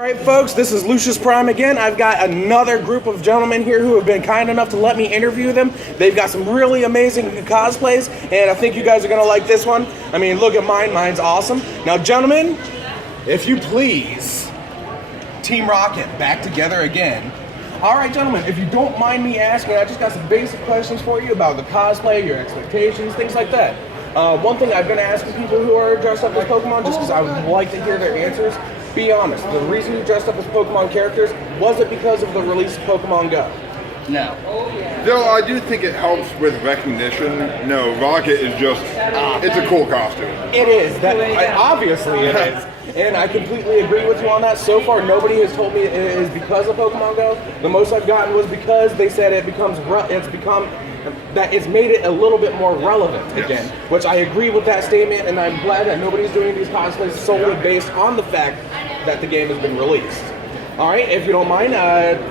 Alright folks, this is Lucius Prime again. I've got another group of gentlemen here who have been kind enough to let me interview them. They've got some really amazing cosplays, and I think you guys are going to like this one. I mean, look at mine. Mine's awesome. Now, gentlemen, if you please, Team Rocket, back together again. Alright, gentlemen, if you don't mind me asking, I just got some basic questions for you about the cosplay, your expectations, things like that. One thing I've been asking people who are dressed up as Pokemon, just because I would like to hear their answers. Be honest, the reason you dressed up as Pokemon characters, was it because of the release of Pokemon Go? No. Though I do think it helps with recognition. No, Rocket is just, it's a cool costume. It is. Obviously it is. And I completely agree with you on that. So far, nobody has told me it is because of Pokemon Go. The most I've gotten was because they said it's made it a little bit more relevant again, which I agree with that statement, and I'm glad that nobody's doing these cosplays solely based on the fact that the game has been released. Alright, if you don't mind,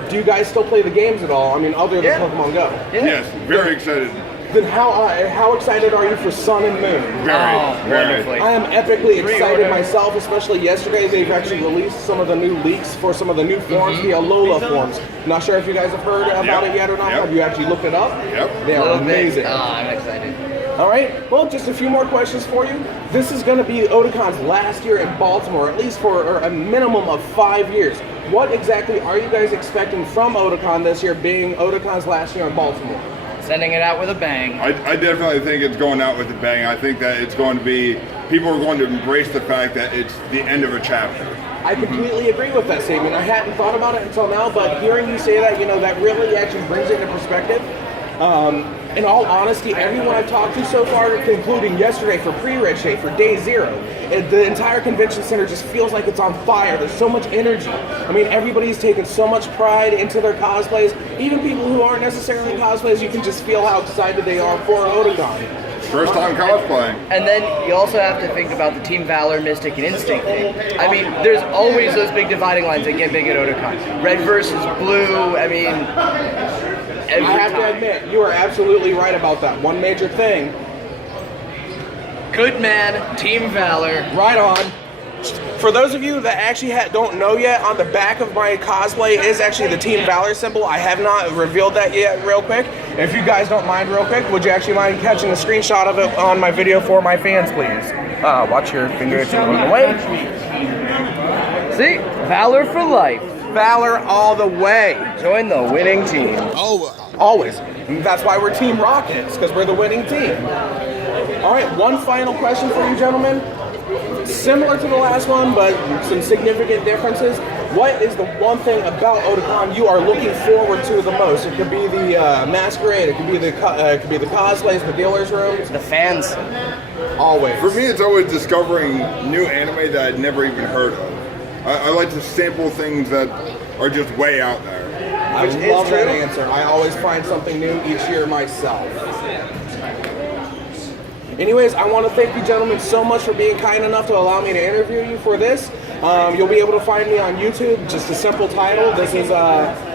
do you guys still play the games at all? I mean, other than Pokemon Go? Yeah. Yes, very excited. Then how excited are you for Sun and Moon? Very. I am epically excited myself, especially yesterday. They've actually released some of the new leaks for some of the new forms, the Alola forms. Not sure if you guys have heard about it yet or not. Have you actually looked it up? Yep. They are amazing. I'm excited. Alright, well, just a few more questions for you. This is going to be Otakon's last year in Baltimore, at least for a minimum of 5 years. What exactly are you guys expecting from Otakon this year, being Otakon's last year in Baltimore? Sending it out with a bang. I definitely think it's going out with a bang. I think that it's going to be, people are going to embrace the fact that it's the end of a chapter. I completely agree with that statement. I hadn't thought about it until now, but hearing you say that, that really actually brings it into perspective. In all honesty, everyone I've talked to so far, including yesterday for pre-reg day, for day 0, the entire convention center just feels like it's on fire. There's so much energy. I mean, everybody's taken so much pride into their cosplays. Even people who aren't necessarily cosplays, you can just feel how excited they are for Otakon. First time cosplaying. And then you also have to think about the Team Valor, Mystic, and Instinct thing. I mean, there's always those big dividing lines that get big at Otakon. Red versus blue, I mean, every I have time. to admit, you are absolutely right about that. One major thing. Good man, Team Valor. Right on. For those of you that actually don't know yet, on the back of my cosplay is actually the Team Valor symbol. I have not revealed that yet real quick. If you guys don't mind real quick, would you actually mind catching a screenshot of it on my video for my fans, please? Watch your finger to the way. See? Valor for life. Valor all the way. Join the winning team. Always. And that's why we're Team Rockets, because we're the winning team. All right, one final question for you gentlemen. Similar to the last one, but some significant differences. What is the one thing about Otakon you are looking forward to the most? It could be the masquerade, it could be the cosplays, the dealer's rooms. The fans. Always. For me, it's always discovering new anime that I'd never even heard of. I like to sample things that are just way out there. I love that answer. I always find something new each year myself. Anyways, I want to thank you gentlemen so much for being kind enough to allow me to interview you for this. You'll be able to find me on YouTube, just a simple title. This is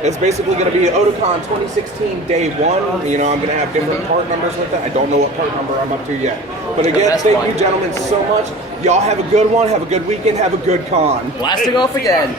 it's basically going to be Otakon 2016 Day 1. I'm going to have different part numbers with it. I don't know what part number I'm up to yet. But again, thank you gentlemen so much. Y'all have a good one, have a good weekend, have a good con. Blasting off again.